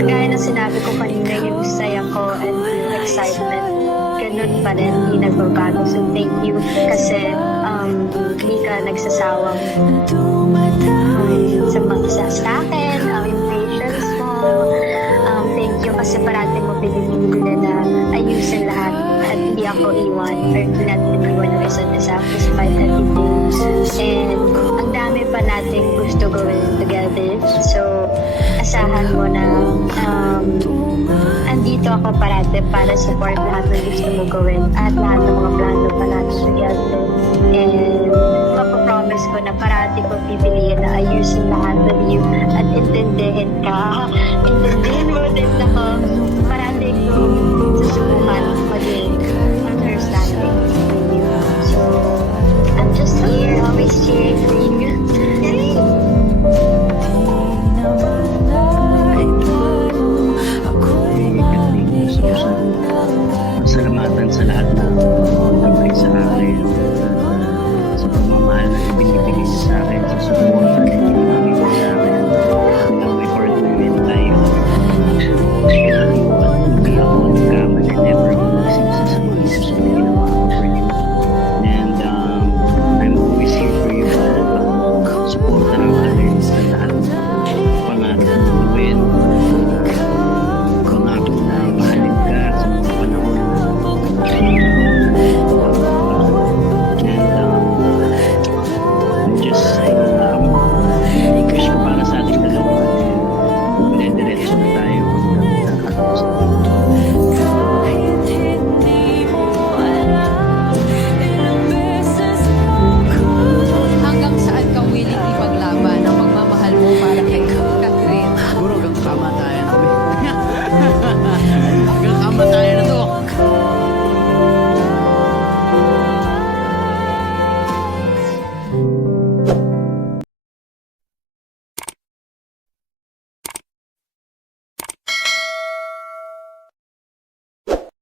Kagaya na sinabi ko kanina, yung saya ko and yung excitement, ganun pa rin, hindi nagbabago. So thank you kasi hindi ka nagsasawang sa akin, yung patience mo. Thank you kasi parati mo pinipili na ayusin lahat at hindi ako iwan or hindi natin iwan ng isa't isa despite everything. And ang dami pa natin gusto gawin together. So, asahan mo na andito ako parati para support lahat ng gusto mo gawin at lahat ng mga plano pa natin together. And mapapromise ko na parati ko pipiliin na ayusin lahat with you at intindihin ka. Intindihin mo din na